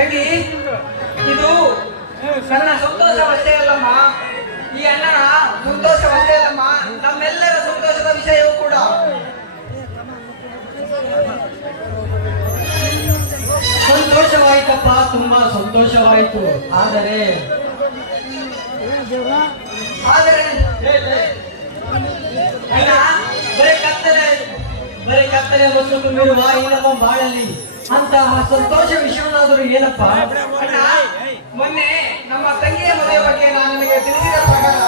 ತಂಗಿ ಇದು ನನ್ನ ಸಂತೋಷವಷ್ಟೇ ಅಲ್ಲಮ್ಮ. ಈ ಅಣ್ಣನ ಸಂತೋಷವಷ್ಟೇ ಅಲ್ಲಮ್ಮ. ನಮ್ಮೆಲ್ಲರ ಸಂತೋಷದ ವಿಷಯವೂ ಕೂಡ. ಸಂತೋಷವಾಯ್ತಪ್ಪ, ತುಂಬಾ ಸಂತೋಷವಾಯ್ತು. ಆದರೆ ಆದರೆ ಅಣ್ಣ, ಬರೀ ಕತ್ತಲೆ ಬರೀ ಕತ್ತಲೆ ಬಸ್ಸು ತುಂಬಿರುವ ಈ ನಮ್ಮ ಬಾಳಲ್ಲಿ ಅಂತಹ ಸಂತೋಷ ಏನಪ್ಪ? ಅಣ್ಣ, ಮೊನ್ನೆ ನಮ್ಮ ತಂಗಿಯ ಮನೆಯ ಬಗ್ಗೆ ನಾನು ನಿಮಗೆ ತಿಳಿಸಿದ ಪ್ರಕಾರ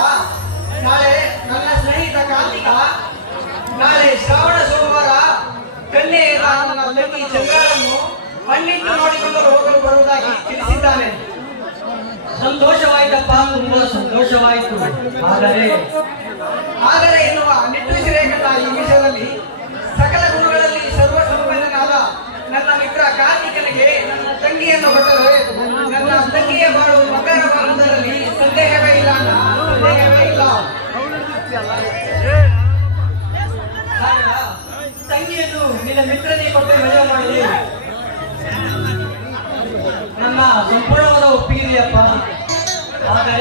ನಾಳೆ ನನ್ನ ಸ್ನೇಹಿತ ಕಾರ್ತಿಕ, ನಾಳೆ ಶ್ರಾವಣ ಸೋಮವಾರ ಕನ್ಯೆಯ ನನ್ನ ತಂಗಿ ಚಂದ್ರನನ್ನು ಮಣ್ಣಿಟ್ಟು ನೋಡಿಕೊಂಡು ಹೋಗಲು ಬರುವುದಾಗಿ ತಿಳಿಸಿದ್ದಾನೆ. ಸಂತೋಷವಾಯಿತಪ್ಪ ತುಂಬಾ ಸಂತೋಷವಾಯಿತು. ಆದರೆ ಆದರೆ ಎನ್ನುವ ನಿಟ್ಟುಸಿರೇಖ ಈ ವಿಷಯದಲ್ಲಿ ಸಕಲ ಗುರುಗಳಲ್ಲಿ ಸರ್ವಸಂಪನ್ನನಾದ ನನ್ನ ಮಿತ್ರ ಕಾರ್ತಿಕನಿಗೆ ನನ್ನ ತಂಗಿಯನ್ನು ಕೊಟ್ಟರೆ ನನ್ನ ಇಲ್ಲ ಸಂದೇಹವೇ ಮಿತ್ರನಿಗೆ ಕೊಟ್ಟು ಮದುವೆ ಮಾಡಲು ನನ್ನ ಸಂಪೂರ್ಣವಾದ ಒಪ್ಪಿಗೆಯಪ್ಪ. ಆದರೆ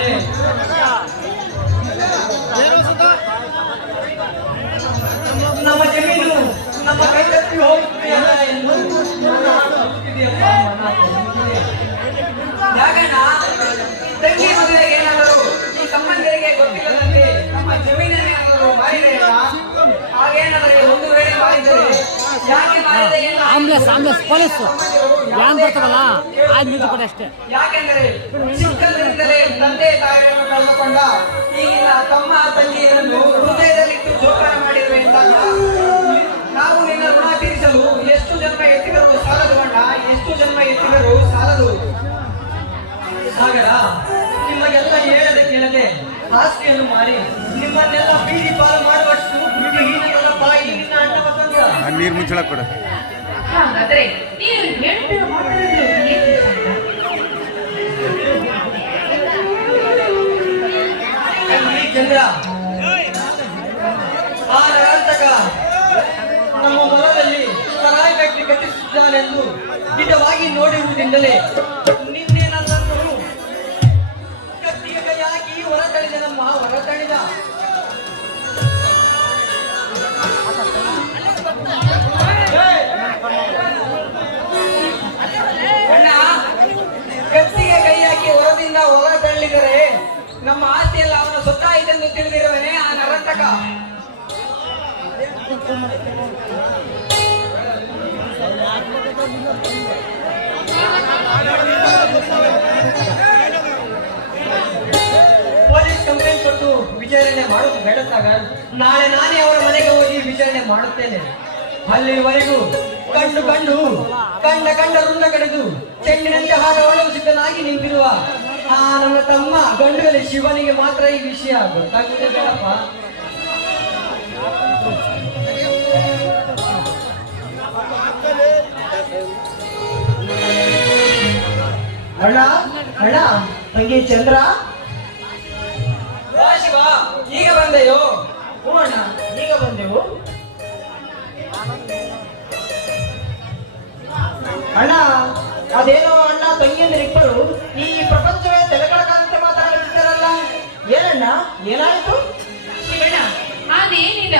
ಆಂಬ್ಲೆನ್ಸ್ ಆಂಬ್ಲೆನ್ಸ್ ಪೊಲೀಸ್ ವ್ಯಾನ್ ಬರ್ತಾವಲ್ಲ ಆಯ್ತು ನ್ಯೂಸ್ ಕೊಡಿ ಅಷ್ಟೇ. ಯಾಕೆಂದರೆ ಚಿಕ್ಕಂದಿನಿಂದಲೇ ತಂದೆ ತಾಯಿಯನ್ನು ಕಳೆದುಕೊಂಡ ಈಗಿನ ತಮ್ಮ ತಂಗಿಯರನ್ನು ಹೃದಯದಲ್ಲಿಟ್ಟು ಜೋಪಾನ ಮಾಡಿರುವೆ ಎಂದಾಗ ನಾವು ನಿನ್ನ ಋಣ ತೀರಿಸಲು ಎಷ್ಟು ಜನ್ಮ ಎತ್ತಿದರೂ ಸಾಲದು ಅಣ್ಣ ಎಷ್ಟು ಜನ್ಮ ಎತ್ತಿದರೂ ಸಾಲದು. ಸಾಗರ ನಿಮಗೆಲ್ಲ ಹೇಳದೆ ಕೇಳದೆ ಆಸ್ತಿಯನ್ನು ಮಾರಿ ನಿಮ್ಮನ್ನೆಲ್ಲ ಬೀದಿ ಪಾಲು ಮಾಡುವಷ್ಟು ಬಾಯಿ. ನೀರು ಮುಚ್ಚಳ ಕೊಡು. ಚಂದ್ರ. ಆ ನರಾಂತಕ ನಮ್ಮ ಹೊಲದಲ್ಲಿ ಸರಾಯಿ ಫ್ಯಾಕ್ಟರಿ ಕಟ್ಟಿಸಿದ್ದಾನೆಂದು ನಿಜವಾಗಿ ನೋಡಿರುವುದರಿಂದಲೇ ನಿನ್ನೆ ನನ್ನನ್ನು ಕತ್ತಿಗೆ ಕೈ ಹಾಕಿ ಹೊರ ತಳಿದ ನಮ್ಮ ಹೊರ ತಳ್ಳಿದರೆ ನಮ್ಮ ಆಸ್ತಿಯೆಲ್ಲ ಅವನ ಸೊತ್ತಾಯಿತೆಂದು ತಿಳಿದಿರುವನೇ ಆ ನರಂತಕ. ಪೊಲೀಸ್ ಕಂಪ್ಲೇಂಟ್ ಕೊಟ್ಟು ವಿಚಾರಣೆ ಮಾಡೋದು ಬೇಡ ಸಾಗರ್. ನಾಳೆ ನಾನೇ ಅವರ ಮನೆಗೆ ಹೋಗಿ ವಿಚಾರಣೆ ಮಾಡುತ್ತೇನೆ. ಅಲ್ಲಿವರೆಗೂ ಕಂಡು ಕಂಡು, ಕಂಡ ಕಂಡ ರುಂದ ಕಡೆದು ಚೆಂಡಿನಂತೆ ಹಾರವಳು ಸಿದ್ಧನಾಗಿ ನಿಂತಿರುವ ಆ ನನ್ನ ತಮ್ಮ ಗಂಡುಗಲಿ ಶಿವನಿಗೆ ಮಾತ್ರ ಈ ವಿಷಯ ಆಗುತ್ತಪ್ಪ ಬೇಡಪ್ಪ ಅಣ್ಣ ಅಣ್ಣ ತಂಗಿ ಚಂದ್ರ? ಶಿವ ಈಗ ಬಂದೆಯೋ? ಹ್ಞೂ ಅಣ್ಣ ಈಗ ಬಂದೆವು. ಅಣ್ಣ ಅದೇನೋ ಅಣ್ಣ ತಂಗಿಯಂದ್ರೆ ಇಬ್ಬರು. ಈ ಮಾತಾಡುತ್ತಿದ್ದಾರಲ್ಲ ಏನಣ್ಣ ಏನಾಯ್ತು? ಶಿವಣ್ಣ ಅದೇನಿಲ್ಲ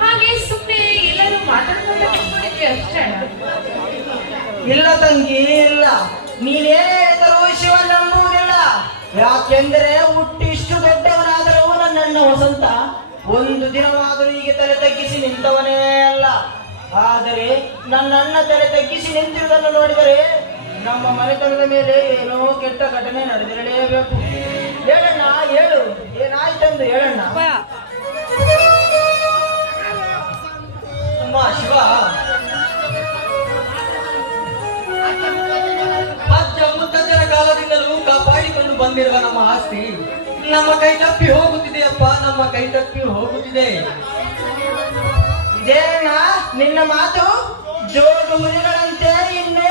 ಹಾಗೆ ಸುಮ್ಮನೆ ಎಲ್ಲರೂ ಮಾತಾಡ್ಕೊಂಡು ಅಷ್ಟೇ ಇಲ್ಲ ತಂಗಿ ಇಲ್ಲ. ನೀನೇನೇ ಹೇಳಿದರೂ ಶಿವ ನಂಬುವುದಿಲ್ಲ. ಯಾಕೆಂದರೆ ಹುಟ್ಟಿಷ್ಟು ದೊಡ್ಡವನಾದರೂ ನನ್ನ ವಸಂತ ಒಂದು ದಿನವಾದರೂ ಹೀಗೆ ತಲೆ ತಗ್ಗಿಸಿ ನಿಂತವನೇ ಅಲ್ಲ. ಆದರೆ ನನ್ನನ್ನ ತಲೆ ತಗ್ಗಿಸಿ ನಿಂತಿರುವುದನ್ನು ನೋಡಿದರೆ ನಮ್ಮ ಮನೆತನದ ಮೇಲೆ ಏನೋ ಕೆಟ್ಟ ಘಟನೆ ನಡೆದಿರಲೇಬೇಕು. ಹೇಳಣ್ಣ ಹೇಳು. ಏನಾಯ್ತೆಂದು ಹೇಳಣ್ಣ ಅಮ್ಮ ಶಿವ. ಅಜ್ಜ ಮುತ್ತಜ್ಜನ ಕಾಲದಿಂದಲೂ ಕಾಪಾಡಿಕೊಂಡು ಬಂದಿರುವ ನಮ್ಮ ಆಸ್ತಿ. ನಮ್ಮ ಕೈ ತಪ್ಪಿ ಹೋಗುತ್ತಿದೆಯಪ್ಪ ನಮ್ಮ ಕೈ ತಪ್ಪಿ ಹೋಗುತ್ತಿದೆ. ಇದೇನ? ನಿನ್ನ ಮಾತು? ಜೋಡು ಮುನಿಗಳಂತೆ ಇನ್ನೇನು